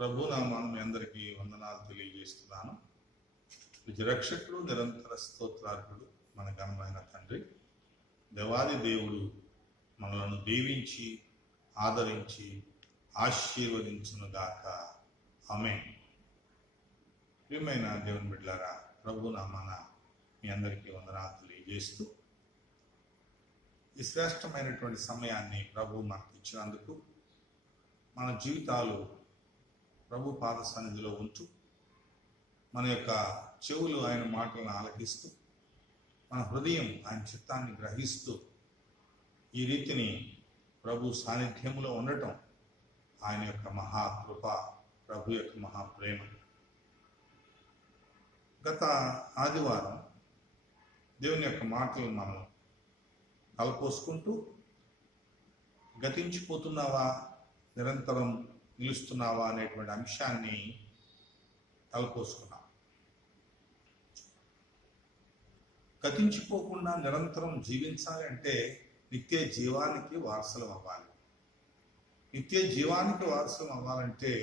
ప్రభు నామాను మీ అందరికీ వందనాలు తెలియజేస్తున్నాను. రక్షకుడు నిరంతర స్తోత్రార్హుడు మన ఘనమైన తండ్రి దేవాది దేవుడు మనలను దీవించి ఆదరించి ఆశీర్వదించునుగాక. ఆమేన్. ప్రియమైన దేవుని బిడ్డలారా, ప్రభు నామాన మీ అందరికీ వందనాలు తెలియజేస్తూ ఈ శ్రేష్టమైనటువంటి సమయాన్ని ప్రభు మనకు ఇచ్చినందుకు మన జీవితాలు ప్రభు పాద సన్నిధిలో ఉంటూ మన యొక్క చెవులు ఆయన మాటలను ఆలకిస్తూ మన హృదయం ఆయన చిత్తాన్ని గ్రహిస్తూ ఈ రీతిని ప్రభు సాన్నిధ్యంలో ఉండటం ఆయన యొక్క మహాకృప, ప్రభు యొక్క మహాప్రేమ. గత ఆదివారం దేవుని యొక్క మాటలను మనం కలపోసుకుంటూ గతించిపోతున్నావా, నిరంతరం నిలుస్తున్నావా అనేటువంటి అంశాన్ని తలపోసుకున్నాం. గతించిపోకుండా నిరంతరం జీవించాలి అంటే నిత్య జీవానికి వారసులం అవ్వాలి. నిత్య జీవానికి వారసులం అవ్వాలంటే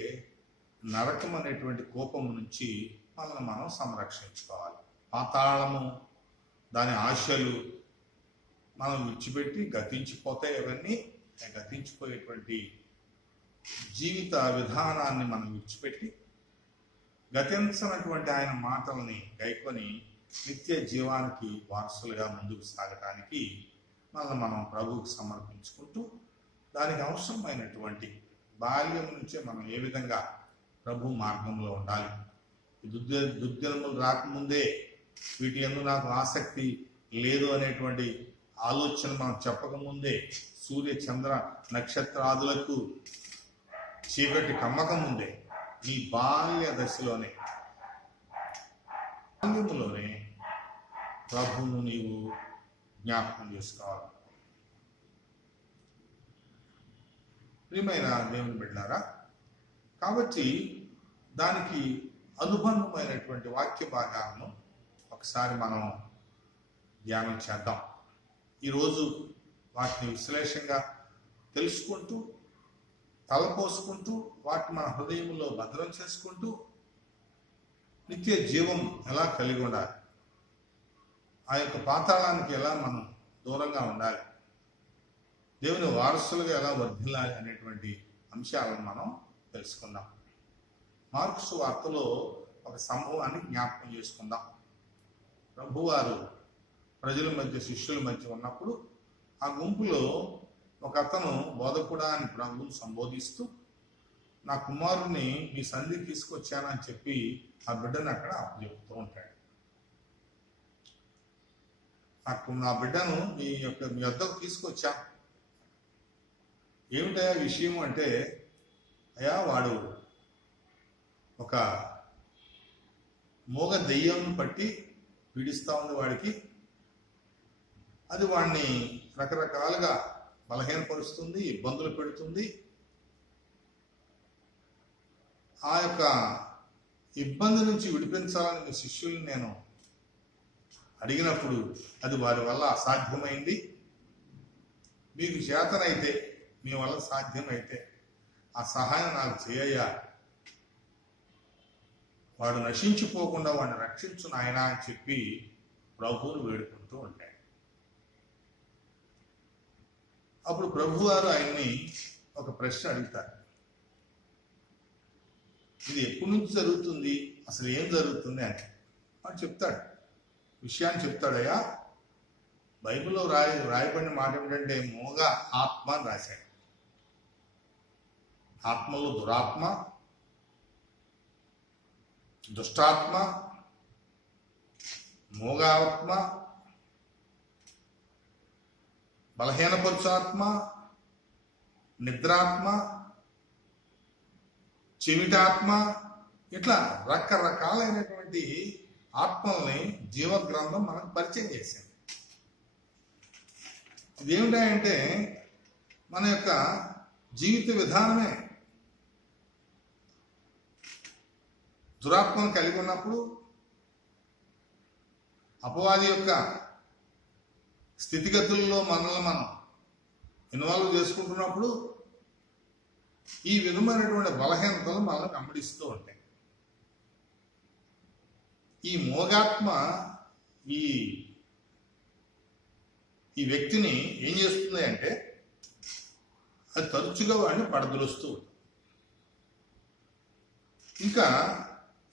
నరకం అనేటువంటి కోపము నుంచి మనల్ని మనం సంరక్షించుకోవాలి. పాతాళము, దాని ఆశలు మనం విడిచిపెట్టి గతించిపోతాయి. అవన్నీ గతించిపోయేటువంటి జీవిత విధానాన్ని మనం విడిచిపెట్టి గతించినటువంటి ఆయన మాటల్ని గైకొని నిత్య జీవానికి వారసులుగా ముందుకు సాగటానికి మనం ప్రభువుకు సమర్పించుకుంటూ దానికి అవసరమైనటువంటి బాల్యం నుంచే మనం ఏ విధంగా ప్రభు మార్గంలో ఉండాలి, దుర్దినములు రాకముందే వీటి యందు నాకు ఆసక్తి లేదు అనేటువంటి ఆలోచన మనం చెప్పకముందే, సూర్య చంద్ర నక్షత్రాదులకు చీకటి కమ్మక ముందే, నీ బాల్య దశలోనే బాల్యములోనే ప్రభువును నీవు జ్ఞాపకం చేసుకోవాలి. ప్రియమైన దేవుని బిడ్డలారా, కాబట్టి దానికి అనుబంధమైనటువంటి వాక్య భాగాలను ఒకసారి మనం ధ్యానం చేద్దాం. ఈరోజు వాటిని విశ్లేషంగా తెలుసుకుంటూ, తలపోసుకుంటూ, వాటిని మన హృదయంలో భద్రం చేసుకుంటూ నిత్య జీవం ఎలా కలిగి ఉండాలి, ఆ యొక్క పాతాళానికి ఎలా మనం దూరంగా ఉండాలి, దేవుని వారసులుగా ఎలా వర్ధిల్లాలి అనేటువంటి అంశాలను మనం తెలుసుకుందాం. మార్కు సువార్తలో ఒక సంభవాన్ని జ్ఞాపకం చేసుకుందాం. ప్రభువారు ప్రజల మధ్య, శిష్యుల మధ్య ఉన్నప్పుడు ఆ గుంపులో ఒక అతను బోధకుడా అని ప్రభువును సంబోధిస్తూ, నా కుమారుణ్ణి మీ సన్నిధికి తీసుకొచ్చానని చెప్పి ఆ బిడ్డను అక్కడ చెప్తూ ఉంటాడు. నా బిడ్డను మీ వద్దకు తీసుకొచ్చా. ఏమిటయా విషయం అంటే, అయ్యా వాడు ఒక మోగ దెయ్యం పట్టి పీడిస్తా ఉంది వాడికి. అది వాడిని రకరకాలుగా బలహీనపరుస్తుంది, ఇబ్బందులు పెడుతుంది. ఆ యొక్క ఇబ్బంది నుంచి విడిపించాలని మీ శిష్యుల్ని నేను అడిగినప్పుడు అది వారి వల్ల అసాధ్యమైంది. మీకు చేతనైతే, మీ వల్ల సాధ్యమైతే ఆ సహాయం నాకు చేయయ్యా, వాడు నశించిపోకుండా వాడిని రక్షించు నాయనా అని చెప్పి ప్రభువును వేడుకుంటూ ఉంటాడు. అప్పుడు ప్రభువారు ఆయన్ని ఒక ప్రశ్న అడుగుతారు. ఇది ఎప్పటి నుంచి జరుగుతుంది, అసలు ఏం జరుగుతుంది అని వాడు చెప్తాడు. విషయాన్ని చెప్తాడయ్యా. బైబిల్లో రాయబడిన మాట ఏమిటంటే మోగ ఆత్మ అని రాశాడు. ఆత్మలో దురాత్మ, దుష్టాత్మ, మోగాత్మ, బలహీనపరుచాత్మ, నిద్రాత్మ, చెమిటాత్మ, ఇట్లా రకరకాలైనటువంటి ఆత్మల్ని జీవగ్రంథం మనకు పరిచయం చేసింది. ఇదేమిటంటే మన యొక్క జీవిత విధానమే. దురాత్మను కలిగి ఉన్నప్పుడు, అపవాది యొక్క స్థితిగతుల్లో మనల్ని మనం ఇన్వాల్వ్ చేసుకుంటున్నప్పుడు ఈ విధమైనటువంటి బలహీనతలు మనల్ని వెంబడిస్తూ ఉంటాయి. ఈ మోగాత్మ ఈ ఈ వ్యక్తిని ఏం చేస్తుంది అంటే అది తరచుగా వాడిని పడద్రోస్తూ ఉంటుంది. ఇంకా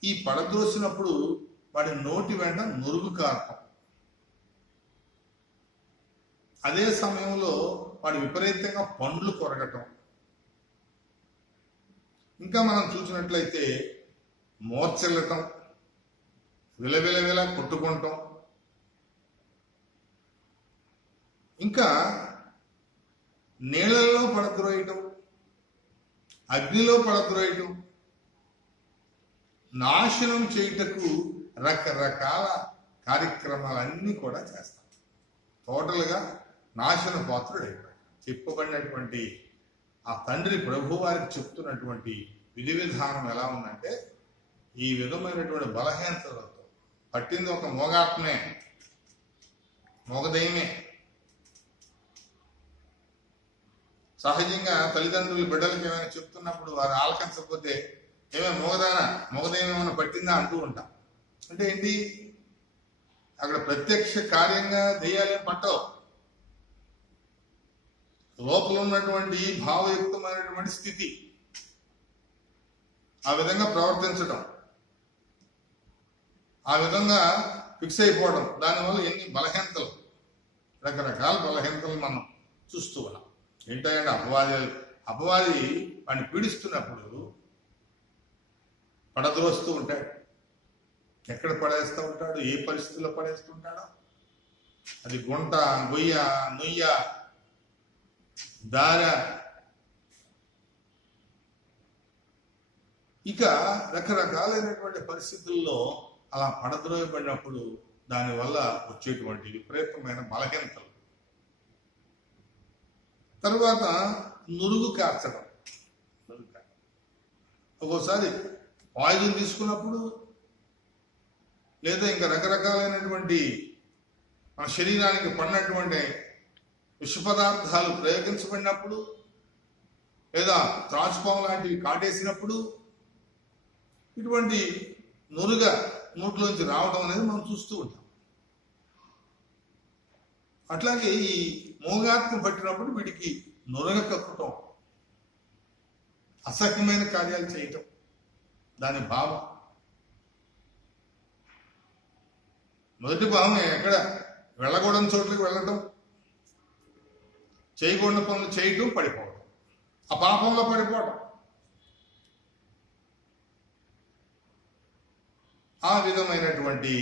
ఈ పడద్రోసినప్పుడు వాడి నోటి వెంట నురుగు కారటం, అదే సమయంలో వాడు విపరీతంగా పండ్లు కొరగటం, ఇంకా మనం చూసినట్లయితే మోర్చెల్లటం, విలవిలవిల కొట్టుకుంటాం, ఇంకా నీళ్ళల్లో పడద్రోయటం, అగ్నిలో పడద్రోయటం, నాశనం చేయుటకు రకరకాల కార్యక్రమాలన్నీ కూడా చేస్తాం. టోటల్గా నాశన పాత్రుడైపోయాడు. చెప్పబడినటువంటి ఆ తండ్రి ప్రభు వారికి చెప్తున్నటువంటి విధి విధానం ఎలా ఉందంటే, ఈ విధమైనటువంటి బలహీనతలతో పట్టింది ఒక మోగాత్మే, మోగదయమే. సహజంగా తల్లిదండ్రులు బిడ్డలకి ఏమైనా చెప్తున్నప్పుడు వారు ఆలకించకపోతే ఏమైనా మోగదయం ఏమైనా పట్టిందా అంటూ ఉంటాం. అంటే ఏంటి, అక్కడ ప్రత్యక్ష కార్యంగా దెయ్యాలేం పట్టవు, లోపల ఉన్నటువంటి భావయుక్తమైనటువంటి స్థితి, ఆ విధంగా ప్రవర్తించడం, ఆ విధంగా ఫిక్స్ అయిపోవడం, దానివల్ల ఎన్ని బలహీనతలు, రకరకాల బలహీనతలు మనం చూస్తూ ఉన్నాం. ఏంటంటే అపవాది వాడిని పీడిస్తున్నప్పుడు పడద్రోస్తూ ఉంటాడు. ఎక్కడ పడేస్తూ ఉంటాడు, ఏ పరిస్థితుల్లో పడేస్తుంటాడో, అది గుంట, గొయ్య, నొయ్య, దార, ఇక రకరకాలైనటువంటి పరిస్థితుల్లో అలా పడద్రోయబడినప్పుడు దానివల్ల వచ్చేటువంటి విపరీతమైన బలహీనతలు. తరువాత నురుగు కార్చడం. ఒక్కోసారి పాయిజన్ తీసుకున్నప్పుడు, లేదా ఇంకా రకరకాలైనటువంటి మన శరీరానికి పడినటువంటి విష పదార్థాలు ప్రయోగించబడినప్పుడు, లేదా త్రాచుపాము లాంటివి కాటేసినప్పుడు ఇటువంటి నురుగ నోట్లోంచి రావడం అనేది మనం చూస్తూ ఉంటాం. అట్లాగే ఈ మోగాత్మ పట్టినప్పుడు వీడికి నురగ కక్కటం, అసహ్యమైన కార్యాలు చేయటం, దాని భావం. మొదటి భావం ఎక్కడ, వెళ్ళకూడని చోట్లకి వెళ్ళటం, చేయకూడని పనులు చేయటం, పడిపోవడం, ఆ పాపంలో పడిపోవడం. ఆ విధమైనటువంటి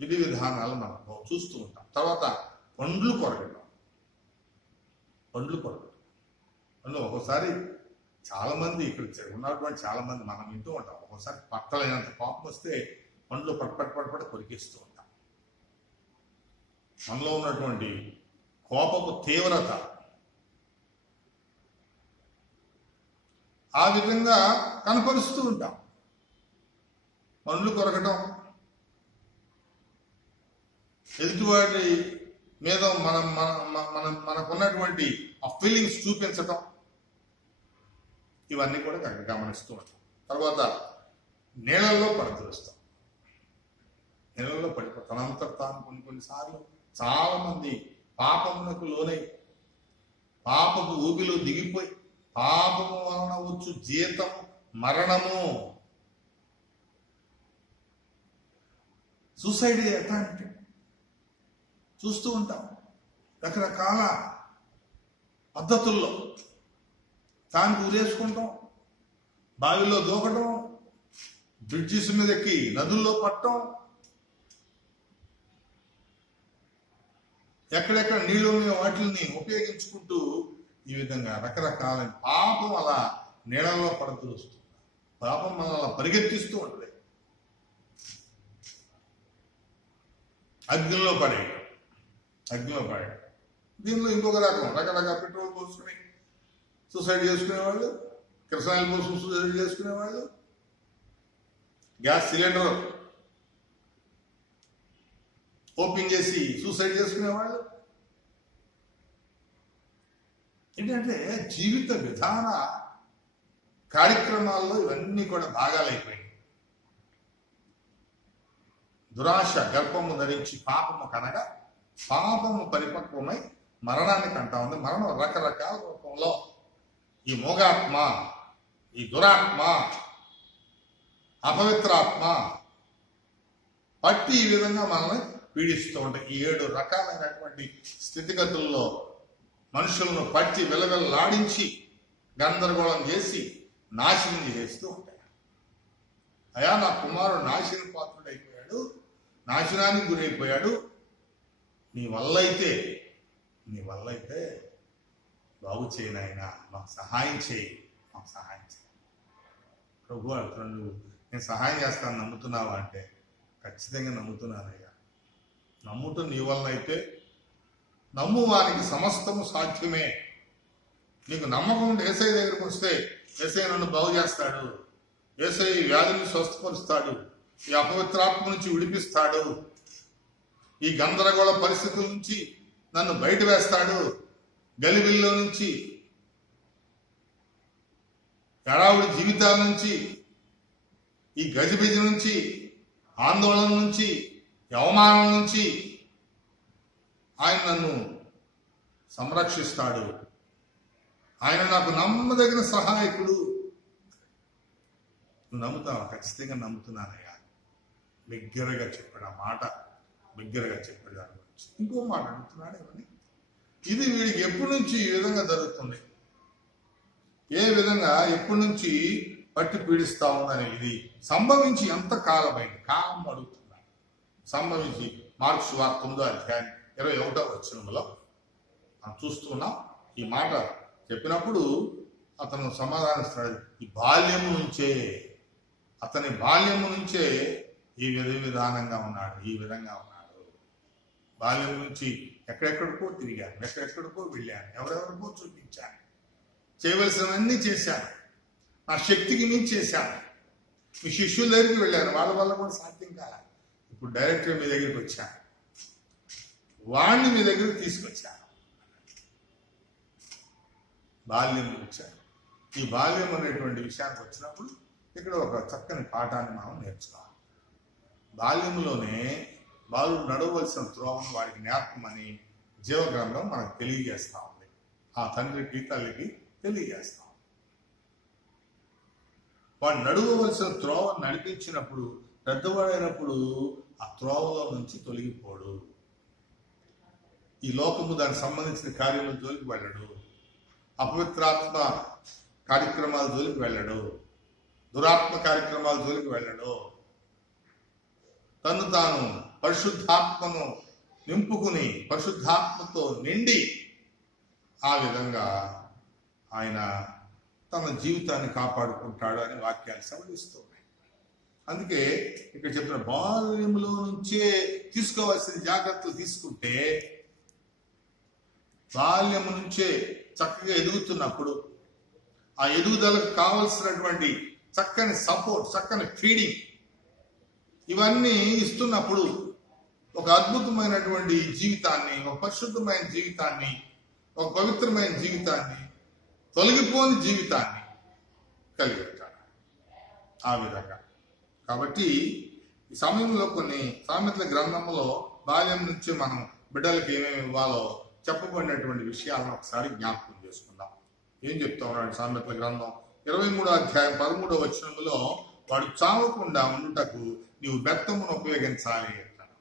విధి విధానాలు మనం చూస్తూ ఉంటాం. తర్వాత పండ్లు కొరగడం. అందులో ఒక్కోసారి చాలా మంది ఇక్కడ ఉన్నటువంటి చాలా మంది మనం వింటూ ఉంటాం. ఒక్కోసారి పట్టలేనంత కోపం వస్తే పండ్లు పట్పట్ కొరికిస్తూ ఉంటాం. మనలో ఉన్నటువంటి కోపపు తీవ్రత ఆ విధంగా కనపరుస్తూ ఉంటాం. పండ్లు కొరకటం, ఎదుటివాడి మీద మనకున్నటువంటి ఆ ఫీలింగ్స్ చూపించటం, ఇవన్నీ కూడా గమనిస్తూ ఉంటాం. తర్వాత నీళ్ళల్లో పడతలుస్తాం. నీళ్ళల్లో పడిపోతాం. తనంతట తాను కొన్నిసార్లు చాలా మంది పాపమునకు లోనై, పాపపు ఊపిలో దిగిపోయి, పాపము వలన వచ్చు జీతం మరణము. సూసైడ్ అటెంప్ట్ చూస్తూ ఉంటాం. రకరకాల పద్ధతుల్లో తాను ఊరేసుకుంటాం, బావిలో దూకటం, బ్రిడ్జిస్ మీద ఎక్కి నదుల్లో పట్టడం, ఎక్కడెక్కడ నీళ్లు ఉన్నాయో వాటిని ఉపయోగించుకుంటూ ఈ విధంగా రకరకాల పాపం అలా నీళ్ళలో పడతూస్తుంది. పాపం మనం అలా పరిగెత్తిస్తూ ఉంటుంది. అగ్నిలో పడేయడం. దీనిలో ఇంకొక రకరకాల పెట్రోల్ పోసుకుని సూసైడ్ చేసుకునేవాళ్ళు, కిరసాయిల్ పోసుకుని సూసైడ్ చేసుకునేవాళ్ళు, గ్యాస్ సిలిండర్ ఓపెన్ చేసి సూసైడ్ చేసుకునేవాళ్ళు. ఏంటంటే జీవిత విధాన కార్యక్రమాల్లో ఇవన్నీ కూడా భాగాలైపోయాయి. దురాశ గర్భము ధరించి పాపము కనగా పాపము పరిపక్వమై మరణానికి అంటా ఉంది. మరణం రకరకాల రూపంలో ఈ మోగాత్మ, ఈ దురాత్మ, అపవిత్రాత్మ పట్టి ఈ విధంగా మనల్ని పీడిస్తూ ఉంటాయి. ఈ 7 రకాలైనటువంటి స్థితిగతుల్లో మనుషులను పట్టి విలవిల్లాడించి గందరగోళం చేసి నాశనం చేస్తూ ఉంటాయి. అయా నా కుమారుడు నాశన పాత్రుడైపోయాడు, నాశనానికి గురైపోయాడు, నీ వల్ల అయితే బాగు చేయను ఆయన, మాకు సహాయం చేయి, మాకు సహాయం చేయి. ప్రభు అంటున్నాడు, నేను సహాయం చేస్తాను నమ్ముతున్నావా అంటే ఖచ్చితంగా నమ్ముతున్నానయ్యా. నమ్ముతూ నీ వల్ల అయితే నమ్ము వానికి సమస్తము సాధ్యమే. నీకు నమ్మకం ఉంటే యేసయ్య దగ్గరికి వస్తే యేసయ్య నన్ను బాగు చేస్తాడు, యేసయ్య ఈ వ్యాధిని స్వస్థపరుస్తాడు, ఈ అపవిత్రాత్మ నుంచి విడిపిస్తాడు, ఈ గందరగోళ పరిస్థితుల నుంచి నన్ను బయట వేస్తాడు, గలిబిల్లో నుంచి, ఎడావుడి జీవితాల నుంచి, ఈ గజిబిజి నుంచి, ఆందోళన నుంచి, అవమానం నుంచి ఆయన నన్ను సంరక్షిస్తాడు, ఆయన నాకు నమ్మదగిన సహాయకుడు. నమ్ముతావా? ఖచ్చితంగా నమ్ముతున్నానయ్యా. బిగ్గరగా చెప్పాడు ఆ మాట, బిగ్గరగా చెప్పాడు. దాని గురించి ఇంకో మాట అడుగుతున్నాడు ఏమని, ఇది వీడికి ఎప్పటి నుంచి ఈ విధంగా జరుగుతుంది, ఏ విధంగా ఎప్పటి నుంచి పట్టి పీడిస్తా ఉందని, ఇది సంభవించి ఎంత కాలమైంది, కాలం అడుగుతున్నాడు. సంభవించి మార్కు సువార్త 9వ అధ్యాయం 21వ వచనంలో మనం చూస్తున్నాం. ఈ మాట చెప్పినప్పుడు అతను సమాధానిస్తున్నాడు, ఈ బాల్యము నుంచే, అతని బాల్యము నుంచే ఈ విధానంగా ఉన్నాడు, ఈ విధంగా ఉన్నాడు. బాల్యం నుంచి ఎక్కడెక్కడికో తిరిగాను, ఎక్కడెక్కడికో వెళ్ళాను, ఎవరెవరికో చూపించాను, చేయవలసినవన్నీ చేశాను, నా శక్తికి మించి చేశాను. మీ శిష్యుల దగ్గరికి వెళ్ళాను, వాళ్ళ వల్ల కూడా సాధ్యం కాల. ఇప్పుడు డైరెక్ట్గా మీ దగ్గరికి వచ్చాను, వాడిని మీ దగ్గరికి తీసుకొచ్చాను. బాల్యం వచ్చాను. ఈ బాల్యం అనేటువంటి విషయానికి వచ్చినప్పుడు ఇక్కడ ఒక చక్కని పాఠాన్ని మనం నేర్చుకోవాలి. బాల్యంలోనే బాలుడు నడవలసిన త్రోవను వాడికి నేర్పమని జీవగ్రంథం మనకు తెలియజేస్తా ఉంది. ఆ తండ్రికి తల్లికి తెలియజేస్తాం. వాడు నడవవలసిన త్రోవను నడిపించినప్పుడు పెద్దవాడైనప్పుడు ఆ త్రోవలో నుంచి తొలగిపోడు. ఈ లోకము దానికి సంబంధించిన కార్యముల జోలికి వెళ్ళడు, అపవిత్రాత్మ కార్యక్రమాల జోలికి వెళ్ళడు, దురాత్మ కార్యక్రమాల జోలికి వెళ్ళడు. తను తాను పరిశుద్ధాత్మను నింపుకుని పరిశుద్ధాత్మతో నిండి ఆ విధంగా ఆయన తన జీవితాన్ని కాపాడుకుంటాడు అని వాక్యాలు సవరిస్తున్నాయి. అందుకే ఇక్కడ చెప్పిన బాల్యంలో నుంచే తీసుకోవాల్సిన జాగ్రత్తలు తీసుకుంటే, బాల్యం నుంచే చక్కగా ఎదుగుతున్నప్పుడు ఆ ఎదుగుదలకు కావలసినటువంటి చక్కని సపోర్ట్, చక్కని ఫీడింగ్ ఇవన్నీ ఇస్తున్నప్పుడు ఒక అద్భుతమైనటువంటి జీవితాన్ని, ఒక పరిశుద్ధమైన జీవితాన్ని, ఒక పవిత్రమైన జీవితాన్ని, తొలగిపోని జీవితాన్ని కలిగి ఉంటాడు ఆ విధంగా. కాబట్టి ఈ సమయంలో కొన్ని సామెతల గ్రంథంలో బాల్యం నుంచి మనం బిడ్డలకు ఏమేమి ఇవ్వాలో చెప్పబడినటువంటి విషయాలను ఒకసారి జ్ఞాపకం చేసుకుందాం. ఏం చెప్తా ఉన్నాడు సామెతల గ్రంథం 23వ అధ్యాయం 13వ వచనంలో, వాడు చావకుండా ఉండుటకు నీవు బెత్తమును ఉపయోగించాలి అంటాడు.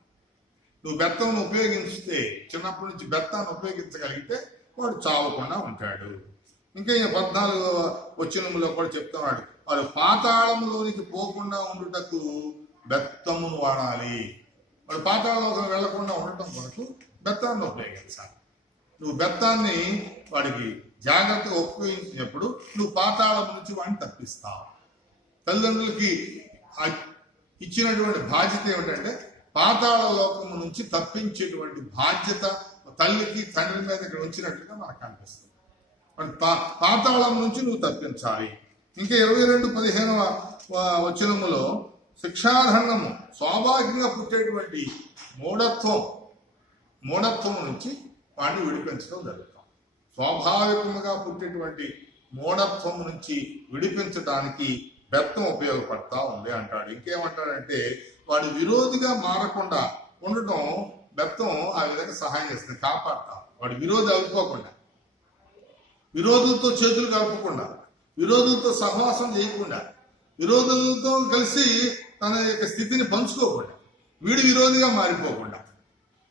నువ్వు బెత్తమును ఉపయోగిస్తే, చిన్నప్పటి నుంచి బెత్తాన్ని ఉపయోగించగలిగితే వాడు చావకుండా ఉంటాడు. ఇంకా 14వ వచనంలో కూడా చెప్తున్నాడు, వాడు పాతాళంలోనికి పోకుండా ఉండుటకు బెత్తమును వాడాలి. వాడు పాతాళంలోకి వెళ్లకుండా ఉండటం కొరకు బెత్తాన్ని ఉపయోగించాలి. నువ్వు బెత్తాన్ని వాడికి జాగ్రత్తగా ఉపయోగించినప్పుడు నువ్వు పాతాళం నుంచి వాడిని తప్పిస్తావు. తల్లిదండ్రులకి ఇచ్చినటువంటి బాధ్యత ఏమిటంటే పాతాళ లోకము నుంచి తప్పించేటువంటి బాధ్యత తల్లికి తండ్రి మీద ఇక్కడ ఉంచినట్లుగా మనకు అనిపిస్తుంది. పాతాళం నుంచి నువ్వు తప్పించాలి. ఇంకా 22:15వ వచనములో శిక్షాదండము, స్వాభావికంగా పుట్టేటువంటి మూఢత్వం నుంచి వాడిని విడిపించడం జరుగుతాం. స్వాభావికంగా పుట్టేటువంటి మూఢత్వం నుంచి విడిపించడానికి బెత్తం ఉపయోగపడతా ఉంది అంటాడు. ఇంకేమంటాడంటే వాడు విరోధిగా మారకుండా ఉండటం బెత్తం ఆ విధంగా సహాయం చేస్తుంది, కాపాడతా. వాడు విరోధి అయిపోకుండా, విరోధులతో చేతులు కలపకుండా, విరోధులతో సహవాసం చేయకుండా, విరోధులతో కలిసి తన యొక్క స్థితిని పంచుకోకుండా, వీడు విరోధిగా మారిపోకుండా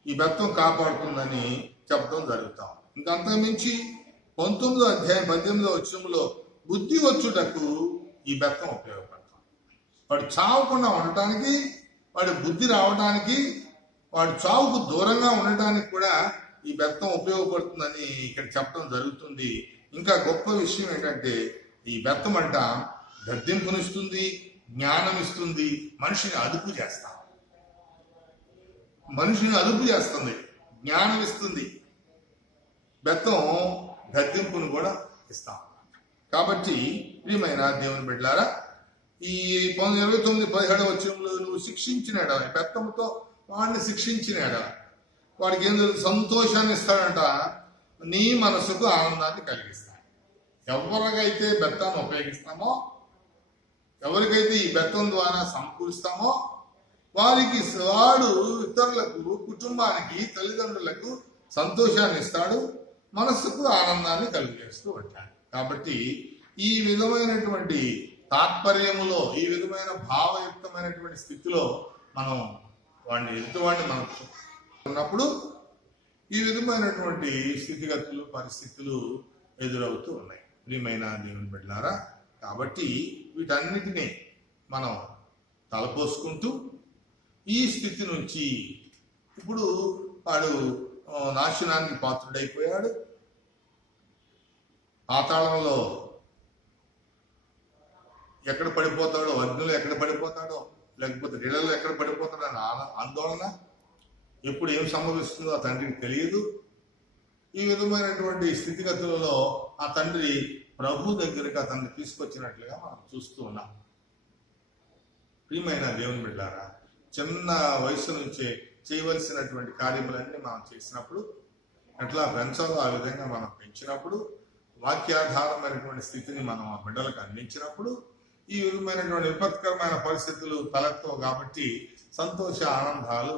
ఈ బెత్తం కాపాడుతుందని చెప్పడం జరుగుతాం. ఇంకంతకు మించి 19వ అధ్యాయం 18వ వచనంలో బుద్ధి వచ్చుటకు ఈ బెత్తం ఉపయోగపడుతుంది. వాడు చావకుండా ఉండటానికి, వాడి బుద్ధి రావడానికి, వాడు చావుకు దూరంగా ఉండటానికి కూడా ఈ బెత్తం ఉపయోగపడుతుందని ఇక్కడ చెప్పడం జరుగుతుంది. ఇంకా గొప్ప విషయం ఏంటంటే ఈ బెత్తం అంట గద్దింపునిస్తుంది, జ్ఞానం ఇస్తుంది, మనిషిని అదుపు చేస్తాం, మనిషిని అదుపు చేస్తుంది, జ్ఞానం ఇస్తుంది. బెత్తం గద్దింపును కూడా ఇస్తాం. కాబట్టి ప్రియమైన దేవుని బిడ్డలారా, ఈ 29-17 వచనంలో నువ్వు శిక్షించినాడా, బెత్తంతో వాడిని శిక్షించినాడా, వాడికి ఏం సంతోషాన్ని ఇస్తాడంట, నీ మనసుకు ఆనందాన్ని కలిగిస్తాడు. ఎవరికైతే బెత్తాన్ని ఉపయోగిస్తామో, ఎవరికైతే ఈ బెత్తం ద్వారా సమకూరుస్తామో వారికి వాడు ఇతరులకు, కుటుంబానికి, తల్లిదండ్రులకు సంతోషాన్ని ఇస్తాడు, మనస్సుకు ఆనందాన్ని కలిగజేస్తూ ఉంటాడు. కాబట్టి ఈ విధమైనటువంటి తాత్పర్యములో, ఈ విధమైన భావయుక్తమైనటువంటి స్థితిలో మనం వాడిని ఎదుటివాడిని మనం ఉన్నప్పుడు ఈ విధమైనటువంటి స్థితిగతులు, పరిస్థితులు ఎదురవుతూ ఉన్నాయి ప్రియమైన దేవుని బిడ్డలారా. కాబట్టి వీటన్నిటినీ మనం తలపోసుకుంటూ ఈ స్థితి నుంచి ఇప్పుడు వాడు నాశనానికి పాత్రుడైపోయాడు, పాతాళంలో ఎక్కడ పడిపోతాడో, అగ్నిలో ఎక్కడ పడిపోతాడో, లేకపోతే నీళ్ళలో ఎక్కడ పడిపోతాడో అని ఆందోళన, ఎప్పుడు ఏం సంభవిస్తుందో ఆ తండ్రికి తెలియదు. ఈ విధమైనటువంటి స్థితిగతులలో ఆ తండ్రి ప్రభు దగ్గరికి అతన్ని తీసుకొచ్చినట్లుగా మనం చూస్తూ ఉన్నాం. ప్రియమైన దేవుని బిడ్డారా, చిన్న వయసు నుంచే చేయవలసినటువంటి కార్యములన్నీ మనం చేసినప్పుడు, ఎట్లా పెంచాలో ఆ విధంగా మనం పెంచినప్పుడు, వాక్యాధారమైనటువంటి స్థితిని మనం ఆ బిడ్డలకు అందించినప్పుడు ఈ విధమైనటువంటి విపత్కరమైన పరిస్థితులు తలెత్తవు. కాబట్టి సంతోష ఆనందాలు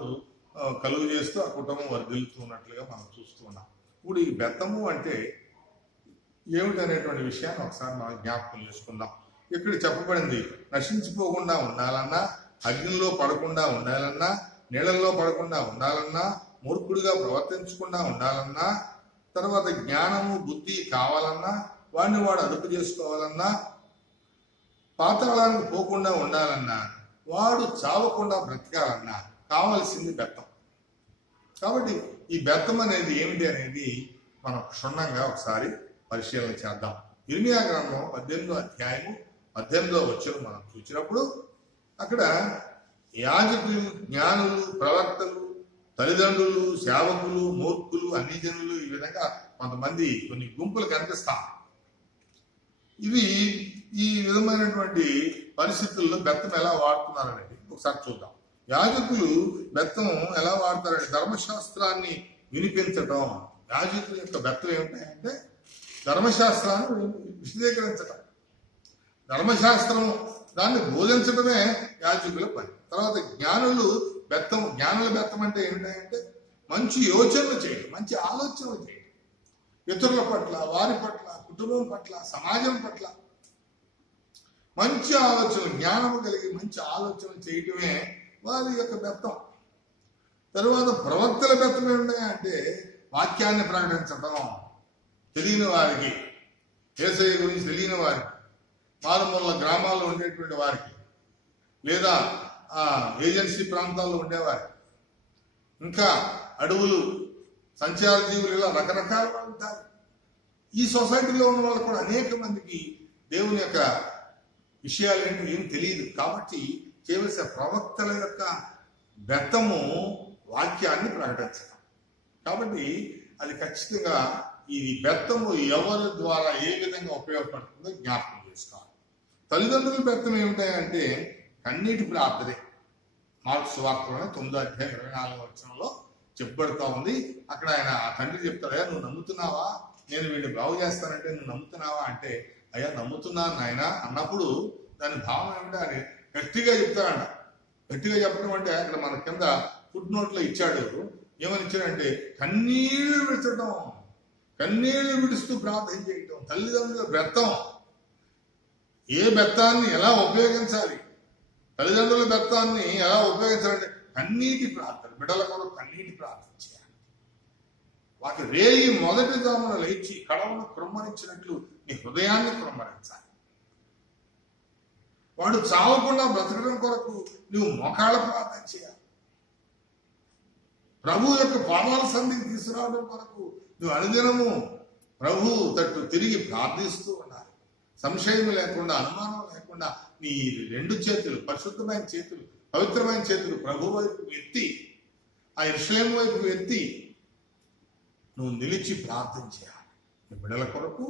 కలుగు చేస్తూ ఆ కుటుంబం వర్ధిల్లుతున్నట్లుగా మనం చూస్తూ ఉన్నాం. ఇప్పుడు ఈ బెత్తము అంటే ఏమిటనేటువంటి విషయాన్ని ఒకసారి మనం జ్ఞాపకం చేసుకుందాం. ఇక్కడ చెప్పబడింది, నశించిపోకుండా ఉండాలన్నా, అగ్నిలో పడకుండా ఉండాలన్నా, నీళ్ళల్లో పడకుండా ఉండాలన్నా, మూర్ఖుడిగా ప్రవర్తించకుండా ఉండాలన్నా, తర్వాత జ్ఞానము బుద్ధి కావాలన్నా, వాడిని వాడు అదుపు చేసుకోవాలన్నా, పాతాళానికి పోకుండా ఉండాలన్నా, వాడు చావకుండా బ్రతకాలన్నా కావాల్సింది బెత్తం. కాబట్టి ఈ బెత్తం అనేది ఏమిటి అనేది మనం క్షుణ్ణంగా ఒకసారి పరిశీలన చేద్దాం. ఇర్మియా గ్రంథం 18వ అధ్యాయము 18వ వచనం మనం చూసినప్పుడు అక్కడ యాజకులు, జ్ఞానులు, ప్రవక్తలు, తల్లిదండ్రులు, సేవకులు, మూర్ఖులు, అన్ని జనులు, ఈ విధంగా కొంతమంది కొన్ని గుంపులు కనిపిస్తాం. ఇవి ఈ విధమైనటువంటి పరిస్థితుల్లో బెత్తం ఎలా వాడుతున్నారనేది ఒకసారి చూద్దాం. యాజకులు బెత్తం ఎలా వాడతారంటే ధర్మశాస్త్రాన్ని వినిపించటం. యాజకుల యొక్క బెత్తం ఏమిటంటే ధర్మశాస్త్రాన్ని విశదీకరించటం, ధర్మశాస్త్రం దాన్ని బోధించడమే యాజకుల పని. తర్వాత జ్ఞానుల బెత్తం అంటే ఏమిటంటే మంచి యోచనలు చేయడం, మంచి ఆలోచనలు చేయడం, ఇతరుల పట్ల, వారి పట్ల, కుటుంబం పట్ల, సమాజం పట్ల మంచి ఆలోచనలు, జ్ఞానము కలిగి మంచి ఆలోచనలు చేయటమే వారి యొక్క బెత్తం. తరువాత ప్రవక్తల బెత్తం ఏమిటంటే వాక్యాన్ని ప్రకటించడం, తెలియని వారికి, యేసయ్య గురించి తెలియని వారికి, మారుమూల గ్రామాల్లో ఉండేటువంటి వారికి, లేదా ఏజెన్సీ ప్రాంతాల్లో ఉండేవారికి, ఇంకా అడవులు, సంచార జీవులు, ఇలా రకరకాల వాళ్ళు ఉంటారు. ఈ సొసైటీలో ఉన్న వాళ్ళు కూడా అనేక మందికి దేవుని యొక్క విషయాలు ఏంటి ఏం తెలియదు. కాబట్టి చేయవలసిన ప్రవక్తల యొక్క బెత్తము వాక్యాన్ని ప్రకటించడం. కాబట్టి అది ఖచ్చితంగా ఈ బెత్తము ఎవరి ద్వారా ఏ విధంగా ఉపయోగపడుతుందో జ్ఞాపకం చేసుకోవాలి. తల్లిదండ్రుల బెత్తం ఏమిటాయంటే కన్నీటి ప్రార్థనే. మార్క్స్ వార్తలోనే 9వ అధ్యాయం 24వ వచనంలో చెప్పబడుతూ ఉంది. అక్కడ ఆయన ఆ తండ్రి చెప్తాడా, నువ్వు నమ్ముతున్నావా, నేను వీడిని బాగు చేస్తానంటే నువ్వు నమ్ముతున్నావా అంటే, అయ్యా నమ్ముతున్నాను నాయన అన్నప్పుడు దాని భావం ఏమిటో అని గట్టిగా చెప్తాడంట. గట్టిగా చెప్పడం అంటే అక్కడ మన కింద ఫుట్ నోట్లో ఇచ్చాడు. ఏమని ఇచ్చాడంటే కన్నీళ్లు విడచడం, కన్నీళ్లు విడుస్తూ ప్రార్థన చేయటం, తల్లిదండ్రుల బెత్తం. ఏ బెత్తాన్ని ఎలా ఉపయోగించాలి, తల్లిదండ్రుల బెత్తాన్ని ఎలా ఉపయోగించాలంటే కన్నీటి ప్రార్థన, బిడ్డల కొరకు కన్నీటి ప్రార్థన చేయాలి. వాటి రేయి మొదటి దామున లేచి కడవను కృమ్మరించినట్లు నీ హృదయాన్ని కృమ్మరించాలి. వాడు చావకుండా బ్రతకడం కొరకు నువ్వు మోకాళ్ళ ప్రార్థన చేయాలి. ప్రభు యొక్క పాదాల సన్నిధికి తీసుకురావడం కొరకు నువ్వు అనుదినము ప్రభు తట్టు తిరిగి ప్రార్థిస్తూ ఉండాలి. సంశయం లేకుండా, అనుమానం లేకుండా నీ రెండు చేతులు, పరిశుద్ధమైన చేతులు, పవిత్రమైన చేతులు ప్రభు వైపు ఎత్తి, ఆ యెరూషలేము వైపు ఎత్తి నువ్వు నిలిచి ప్రార్థన చేయాలి. నీ బిడ్డల కొరకు,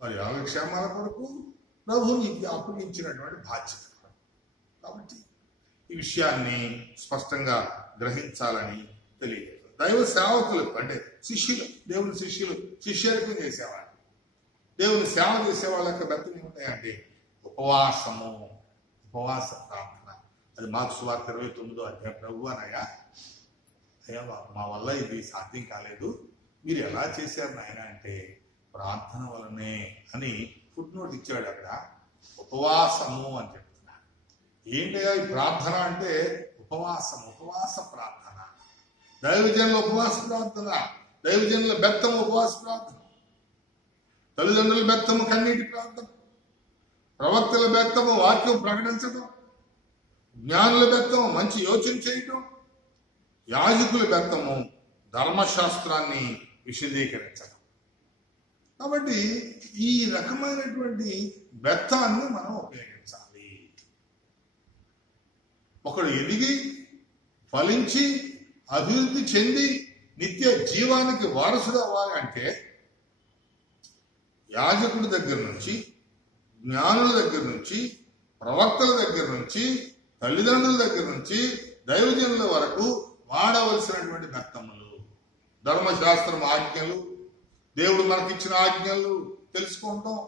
వారి యోగక్షేమాల కొరకు ప్రభు నీకు అప్పగించినటువంటి బాధ్యత. కాబట్టి ఈ విషయాన్ని స్పష్టంగా గ్రహించాలని తెలియజేస్తారు. దైవ సేవకులు అంటే శిష్యులు, దేవుని శిష్యులు శిష్యరికం చేసేవాళ్ళు. దేవుని సేవ చేసే వాళ్ళ యొక్క బెత్తలు ఏముంటాయంటే ఉపవాసము, ఉపవాస ప్రార్థన. అది మార్కు సువార్త 29వ అధ్యాయం. ప్రభు అనయ్యా, అయ్యా మా వల్ల ఇది సాధ్యం కాలేదు, మీరు ఎలా చేశారు నాయన అంటే ప్రార్థన వలనే అని ఫుట్ నోట్ ఇచ్చాడు. అక్కడ ఉపవాసము అని చెప్తున్నారు. ఏంటయ్యా ఈ ప్రార్థన అంటే ఉపవాసం, ఉపవాస ప్రార్థన. దైవజనుల ఉపవాస ప్రార్థన, దైవజనుల బెత్తము ఉపవాస ప్రార్థన, తల్లిదండ్రుల బెత్తము కన్నీటి ప్రార్థన, ప్రవక్తల బెత్తము వాక్యం ప్రకటించడం, జ్ఞానుల బెత్తము మంచి యోచన చేయటం, యాజకుల బెత్తము ధర్మశాస్త్రాన్ని విశదీకరించడం. కాబట్టి ఈ రకమైనటువంటి బెత్తాన్ని మనం ఉపయోగించాలి. ఒకడు ఎదిగి ఫలించి అభివృద్ధి చెంది నిత్య జీవానికి వారసుడు అవ్వాలి అంటే యాజకుడి దగ్గర నుంచి, జ్ఞానుల దగ్గర నుంచి, ప్రవక్తల దగ్గర నుంచి, తల్లిదండ్రుల దగ్గర నుంచి దైవజనుల వరకు వాడవలసినటువంటి బెత్తములు, ధర్మశాస్త్రం ఆజ్ఞలు, దేవుడు మనకిచ్చిన ఆజ్ఞలు తెలుసుకుంటాం,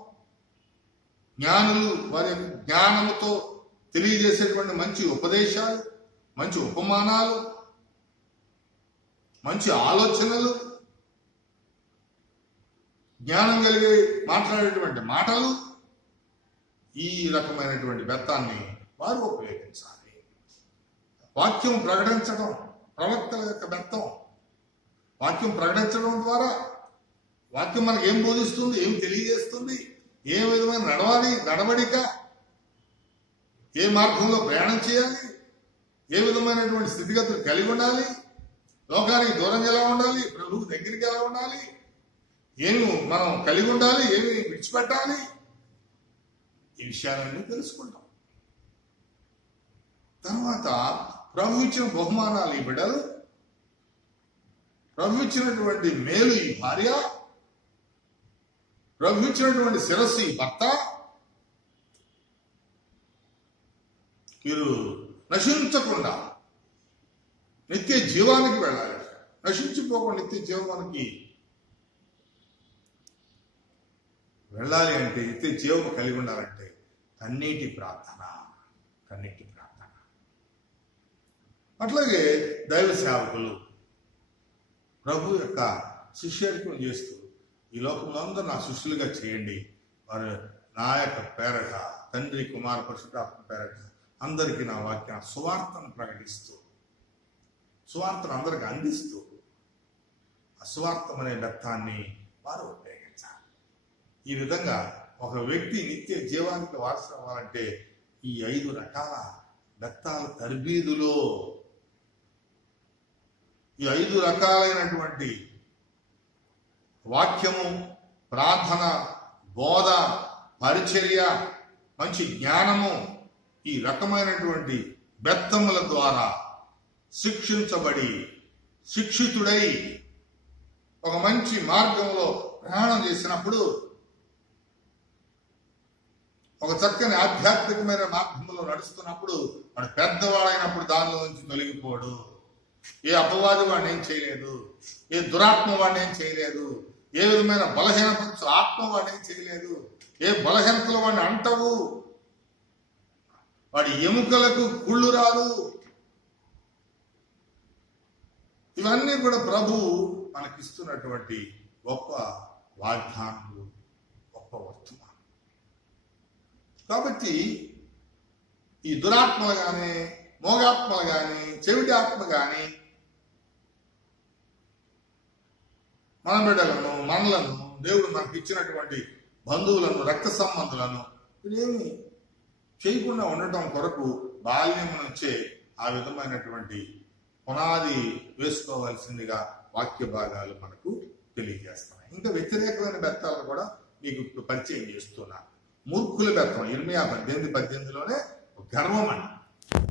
జ్ఞానులు వారి జ్ఞానముతో తెలియజేసేటువంటి మంచి ఉపదేశాలు, మంచి ఉపమానాలు, మంచి ఆలోచనలు, జ్ఞానం కలిగి మాట్లాడేటువంటి మాటలు, ఈ రకమైనటువంటి బెత్తాన్ని వారు ఉపయోగించాలి. వాక్యం ప్రకటించడం, ప్రవక్తల యొక్క బెత్తం. వాక్యం ప్రకటించడం ద్వారా వాక్యం మనకు ఏం బోధిస్తుంది, ఏం తెలియజేస్తుంది, ఏ విధమైన నడవడిక, ఏ మార్గంలో ప్రయాణం చేయాలి, ఏ విధమైనటువంటి స్థితిగతులు కలిగి ఉండాలి, లోకానికి దూరంగా ఎలా ఉండాలి, ప్రభువుకి దగ్గరికి ఎలా ఉండాలి, ఏమి మనం కలిగి ఉండాలి, ఏమి విడిచిపెట్టాలి, ఈ విషయాలన్నీ తెలుసుకుంటాం. తర్వాత ప్రభు ఇచ్చిన బహుమానాలు ఈ బిడ్డలు, ప్రభు ఇచ్చినటువంటి మేలు ఈ భార్య, ప్రభు ఇచ్చినటువంటి శిరస్సు ఈ భర్త, మీరు నశించకుండా నిత్య జీవానికి వెళ్ళాలి. నశించిపోకుండా నిత్య జీవానికి వెళ్ళాలి అంటే, నిత్య జీవం కలిగి ఉండాలంటే కన్నీటి ప్రార్థన, కన్నీటి ప్రార్థన. అట్లాగే దైవ సేవకులు ప్రభు యొక్క శిష్యరికం చేస్తూ ఈ లోకంలో అందరూ నా శిష్యులుగా చేయండి, వారు నా యొక్క పేరట, తండ్రి కుమార పరిశుద్ధాత్మ పేరట అందరికీ నా వాక్య సువార్తను ప్రకటిస్తూ, సువార్తను అందరికి అందిస్తూ అస్వార్థం అనే బెత్తాన్ని వారు ఉపయోగించాలి. ఈ విధంగా ఒక వ్యక్తి నిత్య జీవానికి వారసు అవ్వాలంటే ఈ 5 రకాల బెత్తాల తర్బీదులో ఈ 5 రకాలైనటువంటి వాక్యము, ప్రార్థన, బోధ, పరిచర్య, మంచి జ్ఞానము, ఈ రకమైనటువంటి బెత్తముల ద్వారా శిక్షించబడి, శిక్షితుడై ఒక మంచి మార్గంలో ప్రయాణం చేసినప్పుడు, ఒక చక్కని ఆధ్యాత్మికమైన మార్గంలో నడుస్తున్నప్పుడు, వాడు పెద్దవాడైనప్పుడు దానిలో నుంచి తొలగిపోడు. ఏ అపవాది వాడిని ఏం చేయలేదు, ఏ దురాత్మ వాడిని ఏం చేయలేదు, ఏ విధమైన బలహీనపరచు. ఆత్మ వాడిని చేయలేదు. ఏ బలహీనతలు వాడిని అంటవు. వాడి ఎముకలకు కుళ్ళు రాదు. ఇవన్నీ కూడా ప్రభు మనకిస్తున్నటువంటి గొప్ప వాగ్దానాలు, గొప్ప వర్తమానం. కాబట్టి ఈ దురాత్మలు కానీ, మోగాత్మలు కానీ, చెవిటి ఆత్మ కానీ మన బిడ్డలను, మనలను, దేవుడు మనకి ఇచ్చినటువంటి బంధువులను, రక్త సంబంధులను ఇదేమి చేయకుండా ఉండటం కొరకు బాల్యం నుంచే ఆ విధమైనటువంటి పునాది వేసుకోవాల్సిందిగా వాక్య భాగాలు మనకు తెలియజేస్తున్నాయి. ఇంకా వ్యతిరేకమైన బెత్తాలను కూడా మీకు ఇప్పుడు పరిచయం చేస్తున్నా. మూర్ఖుల బెత్తం, ఇర్మియా 18:18లోనే గర్వం అండి.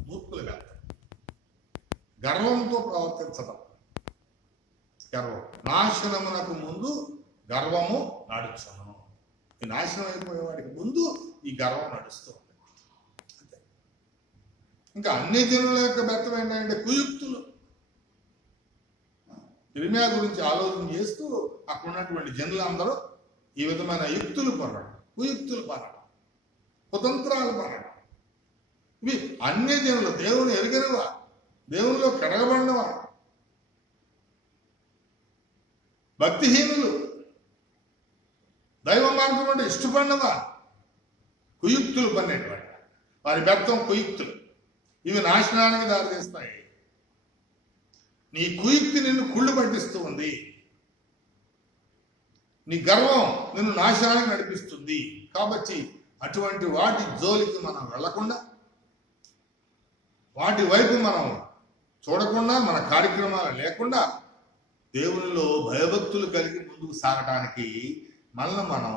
మూర్ఖుల బెత్తం, గర్వంతో ప్రవర్తించడం. గర్వం నాశనమునకు ముందు గర్వము నడుచును. ఈ నాశనం అయిపోయేవాడికి ముందు ఈ గర్వం నడుస్తూ ఉంది. అంతే. ఇంకా అన్ని జనుల యొక్క బెత్తం ఏంటంటే కుయుక్తులు. ఇర్మియా గురించి ఆలోచన చేస్తూ అక్కడ ఉన్నటువంటి జనులందరూ ఈ విధమైన యుక్తులు పడడం, కుయుక్తులు పడడం, కుతంత్రాలు పడడం. ఇవి అన్ని జనులు దేవుని ఎరుగనివా, దేవునిలో కడగబడినవా, భక్తిహీనులు, దైవ మార్గం అంటే ఇష్టపడినవా, కుయుక్తులు పడినటువంటి వారి బెత్తం కుయుక్తులు. ఇవి నాశనానికి దారితీస్తాయి. నీ కుయుక్తి నిన్ను కుళ్ళు పట్టిస్తూ ఉంది. నీ గర్వం నిన్ను నాశనానికి నడిపిస్తుంది. కాబట్టి అటువంటి వాటి జోలికి మనం వెళ్లకుండా, వాటి వైపు మనం చూడకుండా, మన కార్యక్రమాలు లేకుండా దేవునిలో భయభక్తులు కలిగి ముందుకు సాగడానికి మనల్ని మనం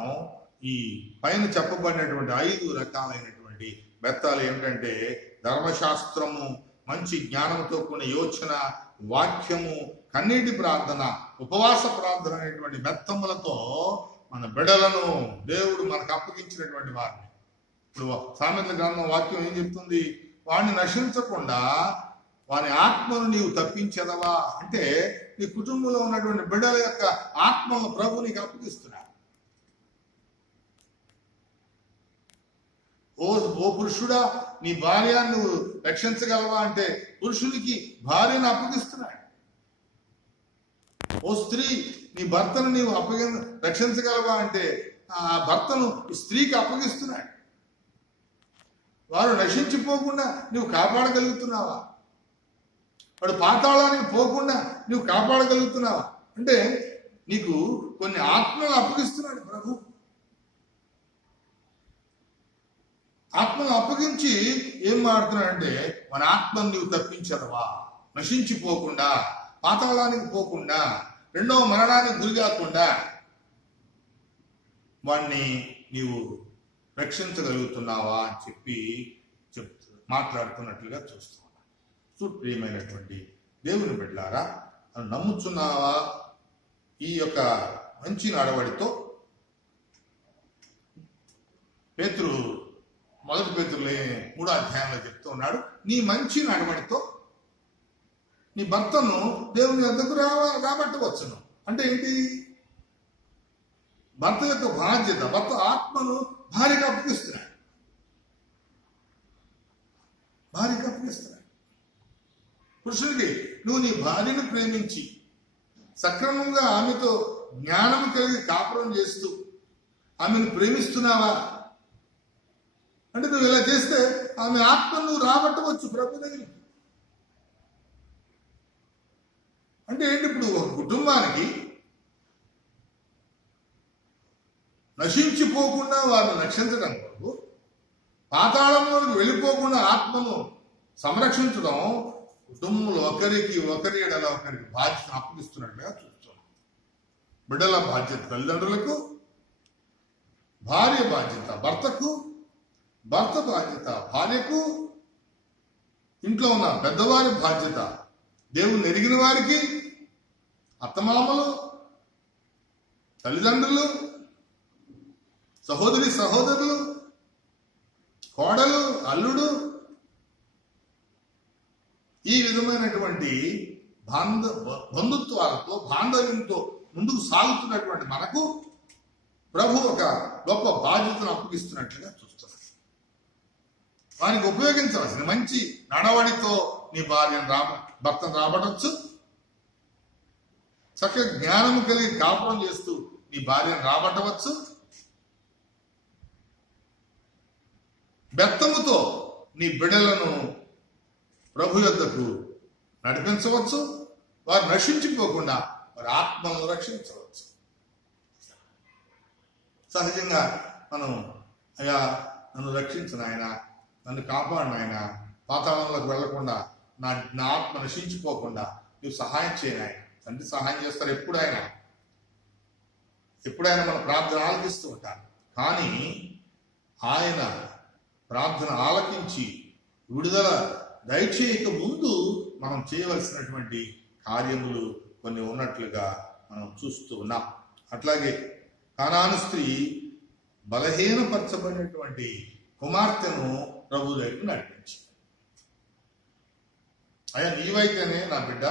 ఈ పైన చెప్పబడినటువంటి 5 రకాలైనటువంటి బెత్తాలు ఏమిటంటే ధర్మశాస్త్రము, మంచి జ్ఞానంతో కూడిన యోచన, వాక్యము, కన్నీటి ప్రార్థన, ఉపవాస ప్రార్థన అనేటువంటి బెత్తములతో మన బిడ్డలను దేవుడు మనకు అప్పగించినటువంటి వారిని. ఇప్పుడు సామెతల గ్రంథం వాక్యం ఏం చెప్తుంది? వాడిని నశించకుండా వాని ఆత్మను నీవు తప్పించదవా అంటే నీ కుటుంబంలో ఉన్నటువంటి బిడ్డల యొక్క ఆత్మను ప్రభు నీకు అప్పగిస్తున్నాడు. ఓ పురుషుడా, నీ భార్యను నువ్వు రక్షించగలవా అంటే పురుషునికి భార్యను అప్పగిస్తున్నాడు. ఓ స్త్రీ, నీ భర్తను నీవు రక్షించగలవా అంటే ఆ భర్తను స్త్రీకి అప్పగిస్తున్నాడు. వారు నశించిపోకుండా నువ్వు కాపాడగలుగుతున్నావా? వాడు పాతాళానికి పోకుండా నువ్వు కాపాడగలుగుతున్నావా? అంటే నీకు కొన్ని ఆత్మలు అప్పగిస్తున్నాడు ప్రభు. ఆత్మను అప్పగించి ఏం మాడుతున్నాడంటే మన ఆత్మను నీవు తప్పించదవా, నశించిపోకుండా, పాతాళానికి పోకుండా, రెండవ మరణానికి గురి కాకుండా వాణ్ణి నీవు రక్షించగలుగుతున్నావా అని చెప్పి మాట్లాడుతున్నట్లుగా చూస్తున్నాం. ప్రియమైనటువంటి దేవుని బిడ్డలారా, నమ్ముచున్నావా? ఈ యొక్క మంచి నడవడితో పేతురు 1 పేతురు 3వ అధ్యాయంలో చెప్తూ ఉన్నాడు, నీ మంచి నడవడితో నీ భర్తను దేవుని వద్దకు రాబట్టవచ్చును. అంటే ఏంటి? భర్త యొక్క బాధ్యత, భర్త ఆత్మను భార్యకు అప్పగిస్తున్నాడు. భార్యకు అప్పగిస్తున్నాడు. పురుషుడికి నువ్వు నీ భార్యను ప్రేమించి సక్రమంగా ఆమెతో జ్ఞానం కలిగి కాపురం చేస్తూ ఆమెను ప్రేమిస్తున్నావా అంటే నువ్వు ఇలా చేస్తే ఆమె ఆత్మను నువ్వు రాబట్టవచ్చు ప్రభు దగ్గరికి. అంటే ఏంటి? ఇప్పుడు ఒక కుటుంబానికి నశించిపోకుండా వారిని రక్షించడం కొరకు, పాతాళంలోకి వెళ్ళిపోకుండా ఆత్మను సంరక్షించడం కుటుంబంలో ఒకరి ఎడల ఒకరికి బాధ్యత అప్పగిస్తున్నట్లుగా చూస్తున్నాం. బిడ్డల బాధ్యత తల్లిదండ్రులకు, భార్య బాధ్యత భర్తకు, భర్త బాధ్యత భార్యకు, ఇంట్లో ఉన్న పెద్దవారి బాధ్యత దేవుని ఎరిగిన వారికి, అత్తమామలు, తల్లిదండ్రులు, సహోదరి సహోదరులు, కోడలు, అల్లుడు, ఈ విధమైనటువంటి బంధుత్వాలతో, బాంధవ్యంతో ముందుకు సాగుతున్నటువంటి మనకు ప్రభు ఒక గొప్ప బాధ్యతను అప్పగిస్తున్నట్లుగా చూస్తున్నాడు. వానికి ఉపయోగించవలసిన మంచి నడవడితో నీ భర్తను రాబడవచ్చు. చక్కగా జ్ఞానము కలిగి కాపురం చేస్తూ నీ భార్యను రాబట్టవచ్చు. బెత్తముతో నీ బిడ్డలను ప్రభు యొద్దకు నడిపించవచ్చు. వారు నశించిపోకుండా వారి ఆత్మలను రక్షించవచ్చు. సహజంగా మనం అయ్యా నన్ను రక్షించను ఆయన, నన్ను కాపాడిన ఆయన, పాతాళంలోకి వెళ్లకుండా నా ఆత్మ నశించిపోకుండా నువ్వు సహాయం చేయను ఆయన. తండ్రి సహాయం చేస్తారు ఎప్పుడైనా మన ప్రార్థన ఆలకిస్తూ ఉంటారు. కానీ ఆయన ప్రార్థన ఆలకించి విడుదల దయచేయక ముందు మనం చేయవలసినటువంటి కార్యములు కొన్ని ఉన్నట్లుగా మనం చూస్తూ ఉన్నాం. అట్లాగే కానాను స్త్రీ బలహీనపరచబడినటువంటి కుమార్తెను ప్రభు దగ్గరికి నడిపించింది. అయ్యా నీవైతేనే నా బిడ్డ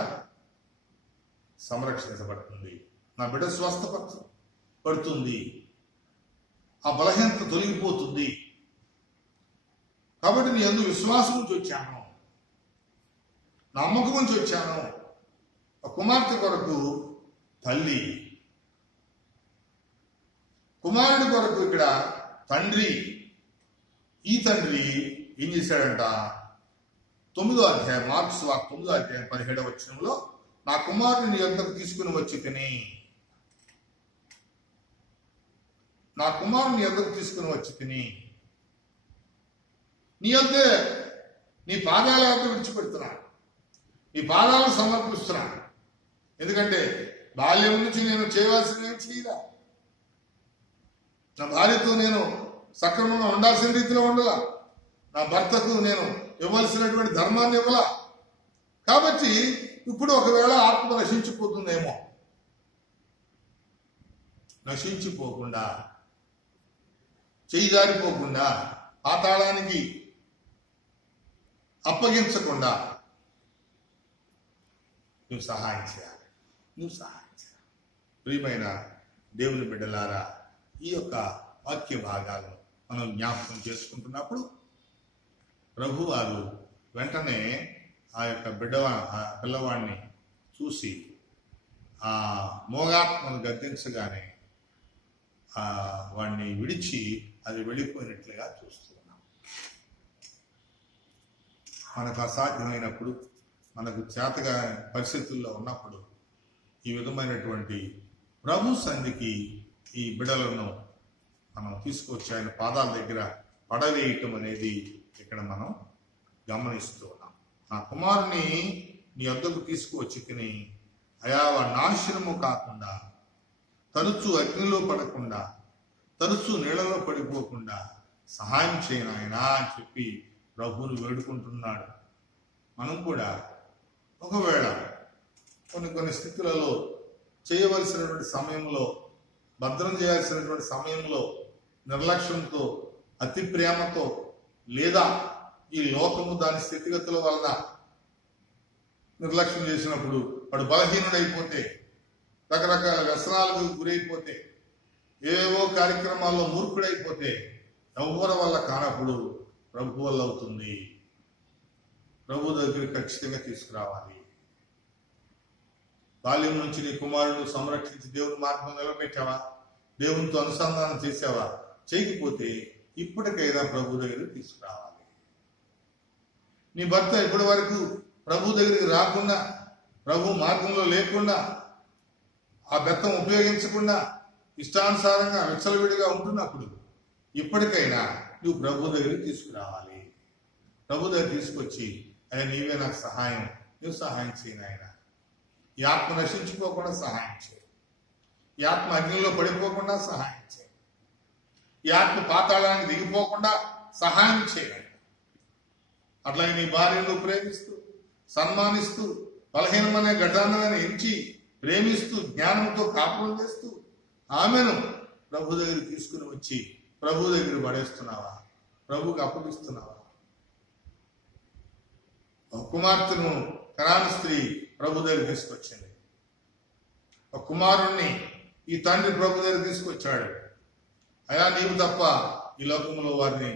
సంరక్షించబడుతుంది, నా బిడ్డ స్వస్థపడుతుంది, ఆ బలహీనత తొలగిపోతుంది. కాబట్టి నీ యందు విశ్వాసం నుంచి వచ్చాను, నమ్మకం నుంచి వచ్చాను. ఆ కుమార్తె కొరకు తల్లి, కుమారుడి కొరకు ఇక్కడ తండ్రి. ఈ తండ్రి ఏం చేశాడంట? 9వ అధ్యాయం మార్క్స్ వార్త 9వ అధ్యాయం 17వ వచనంలో నా కుమారుని యొద్దకు తీసుకుని వచ్చి తిని, నా కుమారుని యొద్దకు తీసుకుని వచ్చి తిని నీ యొద్దే నీ పాదాల యొద్ద విడిచిపెడుతున్నాను, నీ పాదాలను సమర్పిస్తున్నాను. ఎందుకంటే బాల్యం నుంచి నేను చేయవలసినవి చేయరా, నా భార్యతో నేను సక్రమంగా ఉండాల్సిన రీతిలో ఉండాల, నా భర్తకు నేను ఇవ్వాల్సినటువంటి ధర్మాన్ని ఇవ్వాల. కాబట్టి ఇప్పుడు ఒకవేళ ఆత్మ నశించిపోతుందేమో, నశించిపోకుండా చేయి జారిపోకుండా పాతాళానికి అప్పగించకుండా నువ్వు సహాయం చేయాలి. ప్రియమైన దేవుని బిడ్డలారా, ఈ యొక్క వాక్య భాగాలను మనం జ్ఞాపకం చేసుకుంటున్నప్పుడు ప్రభు వారు వెంటనే ఆ యొక్క పిల్లవాడిని చూసి ఆ మోగాత్మను గద్దించగానే వాడిని విడిచి అది వెళ్ళిపోయినట్లుగా చూస్తున్నాం. మనకు అసాధ్యమైనప్పుడు, మనకు చేతగా పరిస్థితుల్లో ఉన్నప్పుడు ఈ విధమైనటువంటి ప్రభు సన్నిధికి ఈ బిడలను మనం తీసుకొచ్చి ఆయన పాదాల దగ్గర పడవేయటం అనేది ఇక్కడ మనం గమనిస్తూ ఉన్నాం. నా కుమారుని నీ వద్దకు తీసుకువచ్చి తిని అయా వాడి నాశనము కాకుండా, తరచూ అగ్నిలో పడకుండా, తరచూ నీళ్లలో పడిపోకుండా సహాయం చేయను ఆయన అని చెప్పి ప్రభువును వేడుకుంటున్నాడు. మనం కూడా ఒకవేళ కొన్ని స్థితులలో చేయవలసినటువంటి సమయంలో, భద్రం చేయాల్సినటువంటి సమయంలో నిర్లక్ష్యంతో, అతి ప్రేమతో, లేదా ఈ లోకము దాని స్థితిగతుల వలన నిర్లక్ష్యం చేసినప్పుడు వాడు బలహీనుడైపోతే, రకరకాల వ్యసనాలకు గురైపోతే, ఏవేవో కార్యక్రమాల్లో మూర్ఖుడైపోతే ఎవరి వల్ల కానప్పుడు ప్రభు వల్ల అవుతుంది. ప్రభు దగ్గరికి ఖచ్చితంగా తీసుకురావాలి. బాల్యం నుంచి నీ కుమారుడు సంరక్షించి దేవుని మార్గం నిలబెట్టావా, దేవునితో అనుసంధానం చేసావా? చేయకపోతే ఇప్పటికైనా ప్రభు దగ్గరికి తీసుకురావాలి. నీ భర్త ఇప్పటి వరకు ప్రభు దగ్గరికి రాకుండా, ప్రభు మార్గంలో లేకుండా, ఆ బెత్తం ఉపయోగించకుండా ఇష్టానుసారంగా విచ్చలవిడిగా ఉంటున్నప్పుడు ఇప్పటికైనా నువ్వు ప్రభు దగ్గరికి తీసుకురావాలి. ప్రభు దగ్గర తీసుకొచ్చి ఆయన నీవే నాకు సహాయం, నువ్వు సహాయం చేయను ఆయన. ఈ ఆత్మ నశించిపోకుండా సహాయం చేయి, ఈ ఆత్మ అగ్నిలో పడిపోకుండా సహాయం చేయి, ఈ ఆత్మ పాతాళానికి దిగిపోకుండా సహాయం చేయాలి. అట్లాగే నీ భార్యను ప్రేమిస్తూ, సన్మానిస్తూ, బలహీనమనే ఘటాన్ని ఎంచి ప్రేమిస్తూ, జ్ఞానంతో కాపురం చేస్తూ ఆమెను ప్రభు దగ్గరికి తీసుకుని వచ్చి ప్రభు దగ్గర పడేస్తున్నావా? ప్రభుకి అప్పగిస్తున్నావా? కుమార్తెను కనాను స్త్రీ ప్రభు దగ్గర తీసుకొచ్చింది. ఒక కుమారుణ్ణి ఈ తండ్రి ప్రభు దగ్గర తీసుకొచ్చాడు. అయా, నీవు తప్ప ఈ లోకంలో వారిని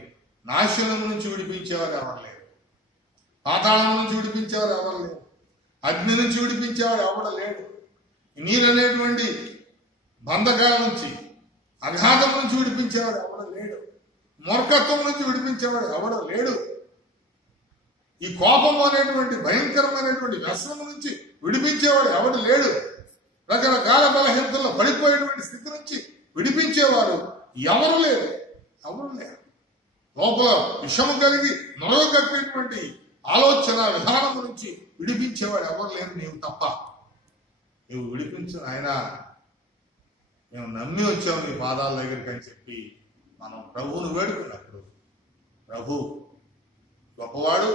నాశనం నుంచి విడిపించేవారు ఎవరు లేరు, పాతాళం నుంచి విడిపించేవారు ఎవరు లేరు, అగ్ని నుంచి విడిపించేవాడు ఎవడు లేడు, నీరు అనేటువంటి బంధకాల నుంచి అఘాతం నుంచి విడిపించేవాడు ఎవడు లేడు, మూర్ఖత్వం నుంచి విడిపించేవాడు ఎవడు లేడు, ఈ కోపం అనేటువంటి భయంకరమైనటువంటి వ్యసనం నుంచి విడిపించేవాడు ఎవడు లేడు, రకరకాల బలహీనతల్లో పడిపోయేటువంటి స్థితి నుంచి విడిపించేవారు ఎవరు లేరు. లోపల విషము కలిగి నొరగ కట్టేటువంటి ఆలోచన విధానం నుంచి విడిపించేవాడు ఎవరు లేరు, నీవు తప్ప. నువ్వు విడిపించు ఆయన, మేము నమ్మి వచ్చాము నీ పాదాల దగ్గరికి అని చెప్పి మనం ప్రభువును వేడుకున్నప్పుడు, ప్రభు గొప్పవాడు,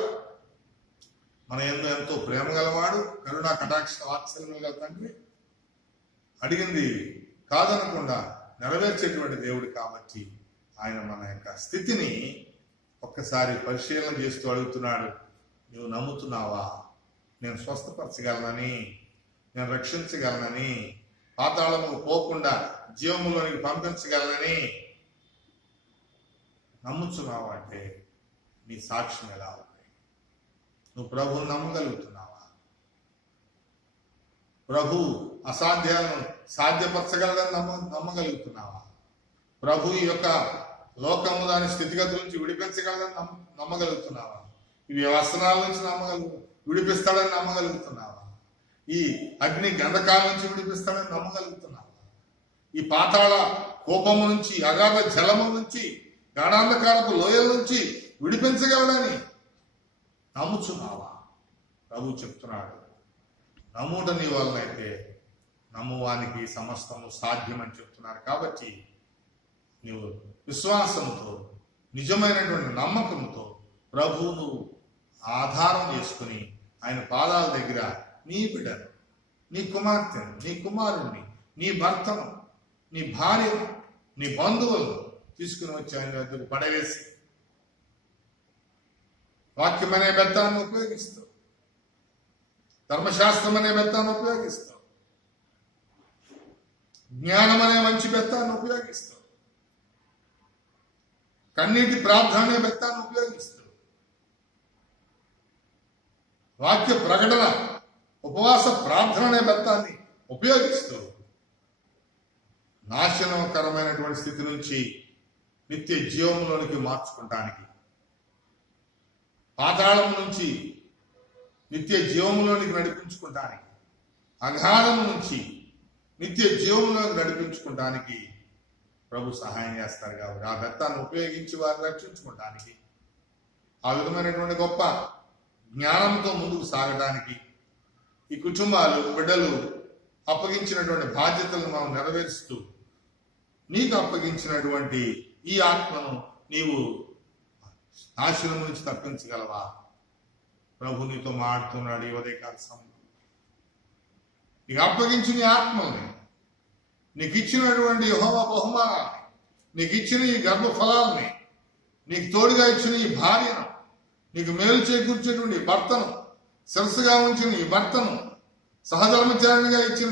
మన యందు ఎంతో ప్రేమ గలవాడు, కరుణా కటాక్ష వాత్సల్యం గల తండ్రి, అడిగింది కాదనకుండా నెరవేర్చేటువంటి దేవుడు కాబట్టి ఆయన మన యొక్క స్థితిని ఒక్కసారి పరిశీలన చేస్తూ అడుగుతున్నాడు. నువ్వు నమ్ముతున్నావా? నేను స్వస్థపరచగలనని, నేను రక్షించగలనని, పాతాళముకు పోకుండా జీవములోనికి పంపించగలనని నమ్ముతున్నావా అంటే నీ సాక్ష్యం ఎలా ఉంది? నువ్వు ప్రభువును నమ్మగలుగుతున్నావా? ప్రభు అసాధ్యాలను సాధ్యపరచగలదని నమ్మగలుగుతున్నావా? ప్రభు ఈ యొక్క లోకము దాని స్థితిగతుల నుంచి విడిపించగలదని నమ్మగలుగుతున్నావా? ఈ వ్యసనాల నుంచి విడిపిస్తాడని నమ్మగలుగుతున్నావా? ఈ అగ్ని గంధకాల నుంచి విడిపిస్తాడని నమ్మగలుగుతున్నావా? ఈ పాతాళ కోపము నుంచి, అగాధ జలము నుంచి, గాఢాంధకారపు లోయల నుంచి విడిపించగలడని నమ్ముచున్నావా? ప్రభు చెప్తున్నాడు, నమ్ముట నీ వలనైతే నమ్మువానికి సమస్తము సాధ్యమని చెప్తున్నారు. కాబట్టి నీవు విశ్వాసంతో, నిజమైనటువంటి నమ్మకంతో ప్రభువును ఆధారం చేసుకుని ఆయన పాదాల దగ్గర నీ బిడ్డను, నీ కుమార్తెను, నీ కుమారుణ్ణి, నీ భర్తను, నీ భార్యను, నీ బంధువులను తీసుకుని వచ్చి ఆయన వద్దకు పడవేసి వాక్యం అనే బెత్తాన్ని ఉపయోగిస్తూ, ధర్మశాస్త్రం అనే బెత్తాన్ని ఉపయోగిస్తూ, జ్ఞానం అనే మంచి బెత్తాన్ని ఉపయోగిస్తూ, కన్నీటి ప్రార్థన అనే బెత్తాన్ని ఉపయోగిస్తూ, వాక్య ప్రకటన, ఉపవాస ప్రార్థన అనే బెత్తాన్ని ఉపయోగిస్తూ నాశనకరమైనటువంటి స్థితి నుంచి నిత్య జీవంలోనికి మార్చుకుంటానికి, పాతాళం నుంచి నిత్య జీవంలోనికి నడిపించుకుంటానికి, అగాధం నుంచి నిత్య జీవంలోకి నడిపించుకుంటానికి ప్రభు సహాయం చేస్తారు. కాబట్టి ఆ బెత్తాన్ని ఉపయోగించి వారిని రక్షించుకోవడానికి, ఆ విధమైనటువంటి గొప్ప జ్ఞానంతో ముందుకు సాగడానికి ఈ కుటుంబాలు, బిడ్డలు అప్పగించినటువంటి బాధ్యతలను మనం నెరవేరుస్తూ నీకు అప్పగించినటువంటి ఈ ఆత్మను నీవు నాశనం నుంచి తప్పించగలవా? ప్రభు నీతో మాడుతున్నాడు ఈ ఉదయకాల సమయంలో. నీకు అప్పగించిన ఈ ఆత్మని, నీకు ఇచ్చినటువంటి యెహోవా బహుమానాన్ని, నీకు ఇచ్చిన ఈ గర్భఫలాల్ని, నీకు తోడుగా ఇచ్చిన ఈ భార్యను, నీకు మేలు చేకూర్చేటువంటి భర్తను, శిరస్సుగా ఉంచిన ఈ భర్తను, సహధర్మచారిణిగా ఇచ్చిన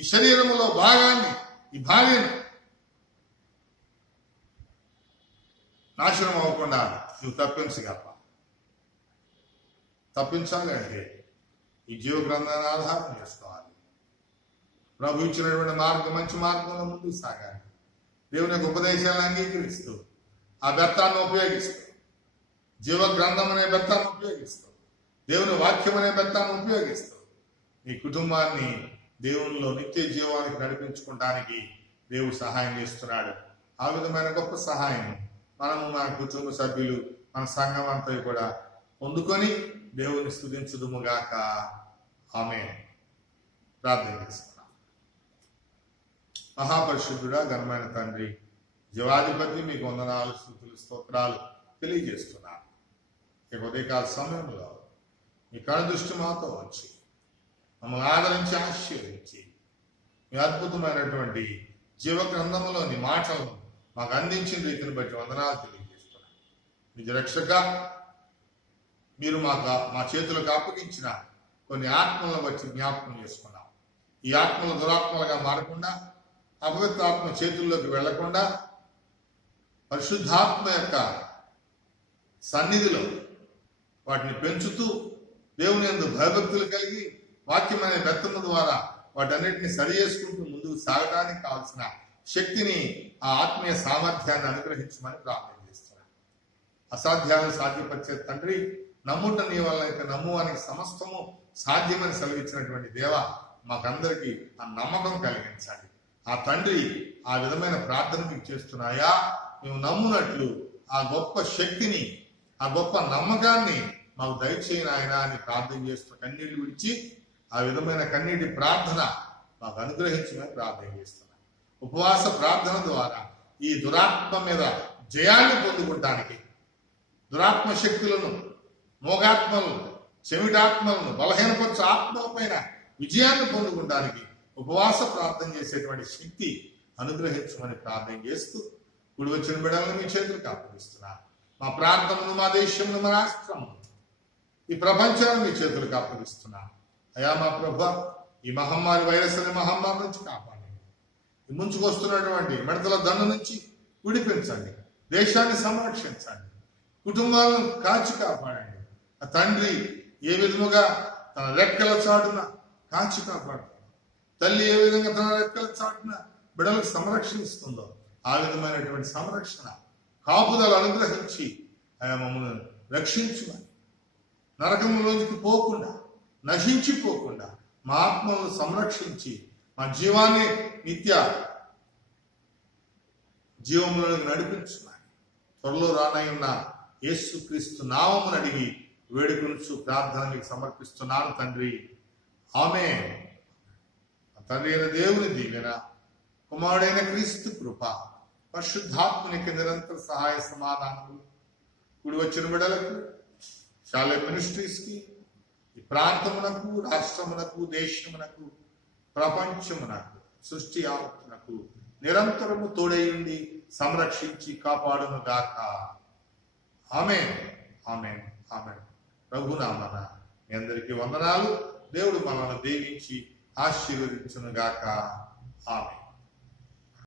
ఈ శరీరములో భాగాన్ని, ఈ భార్యను నాశనం అవ్వకుండా నువ్వు తప్పించగలవా? తప్పించాలంటే ఈ జీవ గ్రంథాన్ని ఆధారం చేసుకోవాలి. ప్రభు ఇచ్చినటువంటి మార్గం, మంచి మార్గంలో ముందుకు సాగాలి. దేవుని యొక్క ఉపదేశాలను అంగీకరిస్తూ, ఆ బెత్తాన్ని ఉపయోగిస్తూ, జీవ గ్రంథం అనే బెత్తాన్ని ఉపయోగిస్తూ, దేవుని వాక్యం అనే బెత్తాన్ని ఉపయోగిస్తూ నీ కుటుంబాన్ని దేవునిలో నిత్య జీవానికి నడిపించుకోవడానికి దేవుడు సహాయం చేస్తున్నాడు. ఆ విధమైన గొప్ప సహాయం మనము, మన కుటుంబ సభ్యులు, మన సంఘం అంతా కూడా పొందుకొని దేవుని స్తుతించుదుముగాక. ఆమేన్. ప్రార్థన చేసుకున్నాం. మహాపరిశుద్ధుడా, ఘనమైన తండ్రి, జీవాధిపతి, మీకు వందనాలు, స్తుతులు, స్తోత్రాలు తెలియజేస్తున్నాను. ఈ ఉదయకాల సమయంలో మీ కనుదృష్టి మాతో వచ్చి మమ్మల్ని ఆదరించి ఆశీర్వదించి మీ అద్భుతమైనటువంటి జీవ గ్రంథంలోని మాటలను మాకు అందించిన రీతిని బట్టి వందనాలు తెలియజేస్తున్నాను. నిజ రక్షక, మీరు మా చేతులకు అప్పగించిన కొన్ని ఆత్మలను బట్టి జ్ఞాపకం చేసుకున్నాం. ఈ ఆత్మలు దురాత్మలుగా మారకుండా, అపవిత్రాత్మ చేతుల్లోకి వెళ్లకుండా, పరిశుద్ధాత్మ యొక్క సన్నిధిలో వాటిని పెంచుతూ, దేవుని యందు భయభక్తులు కలిగి వాక్యం అనే బెత్తము ద్వారా వాటన్నిటిని సరి చేసుకుంటూ ముందుకు సాగడానికి కావాల్సిన శక్తిని, ఆ ఆత్మీయ సామర్థ్యాన్ని అనుగ్రహించమని ప్రార్థన చేస్తున్నాను. అసాధ్యాలను సాధ్యపరిచే తండ్రి, నమ్ముట నీ వల్ల నమ్మువానికి సమస్తము సాధ్యమని సెలవిచ్చినటువంటి దేవ, మాకందరికీ ఆ నమ్మకం కలిగించాలి. ఆ తండ్రి ఆ విధమైన ప్రార్థన మీకు చేస్తున్నాయా, మేము నమ్మునట్లు ఆ గొప్ప శక్తిని, ఆ గొప్ప నమ్మకాన్ని మాకు దయచేయని ఆయన అని ప్రార్థన చేస్తూ కన్నీళ్ళు విడిచి ఆ విధమైన కన్నీటి ప్రార్థన మాకు అనుగ్రహించమని ప్రార్థన చేస్తున్నాం. ఉపవాస ప్రార్థన ద్వారా ఈ దురాత్మ మీద జయాన్ని పొందుకుంటానికి, దురాత్మ శక్తులను, మోగాత్మలను, చెమిటాత్మలను, బలహీనపరచు ఆత్మల పైన విజయాన్ని పొందుకుంటానికి ఉపవాస ప్రార్థన చేసేటువంటి శక్తి అనుగ్రహించమని ప్రార్థన చేస్తూ కూడి వచ్చిన బిడ్డలను మీ చేతులకు అప్పగిస్తున్నారు. మా ప్రాంతమును, మా దేశమును, మా రాష్ట్రమును, ఈ ప్రపంచాన్ని మీ చేతులకు అప్పగిస్తున్నారు. అయా మా ప్రభు, ఈ మహమ్మారి, వైరస్ అనే మహమ్మారి నుంచి కాపాడండి. ఈ ముంచుకొస్తున్నటువంటి మిడతల దండు నుంచి విడిపించండి. దేశాన్ని సంరక్షించండి. కుటుంబాలను కాచి కాపాడండి. ఆ తండ్రి ఏ విధముగా తన రెక్కల చాటున కాచి కాపాడుతాడు, తల్లి ఏ విధంగా తన రెక్కల చాటున బిడ్డలకు సంరక్షిస్తుందో ఆ విధమైనటువంటి సంరక్షణ, కాపుదల అనుగ్రహించి ఆయా మమ్మల్ని రక్షించుమని, నరకంలోనికి పోకుండా, నశించిపోకుండా మా ఆత్మలను సంరక్షించి మా జీవాన్ని నిత్య జీవంలోనికి నడిపించుమని త్వరలో రానయ్యున్న యేసుక్రీస్తు నామమును అడిగి వేడుకొనుచు ప్రార్థన మీకు సమర్పిస్తున్నాను తండ్రి. ఆమేన్. తండ్రి అయిన దేవుని దీవెన, కుమారుడైన క్రీస్తు కృప, పరిశుద్ధాత్మనికి నిరంతర సహాయ సమాధానములు కూడి వచ్చిన బిడ్డలకు, శాలే మినిస్ట్రీస్ కి, ఈ ప్రాంతమునకు, రాష్ట్రమునకు, దేశమునకు, ప్రపంచమునకు, సృష్టి యావత్తునకు నిరంతరము తోడైండి సంరక్షించి కాపాడును గాక. ఆమేన్, ఆమేన్, ఆమేన్. ప్రభునామన మీ అందరికీ వందనాలు. దేవుడు మనల్ని దీవించి ఆశీర్వదించును గాక. ఆమేన్.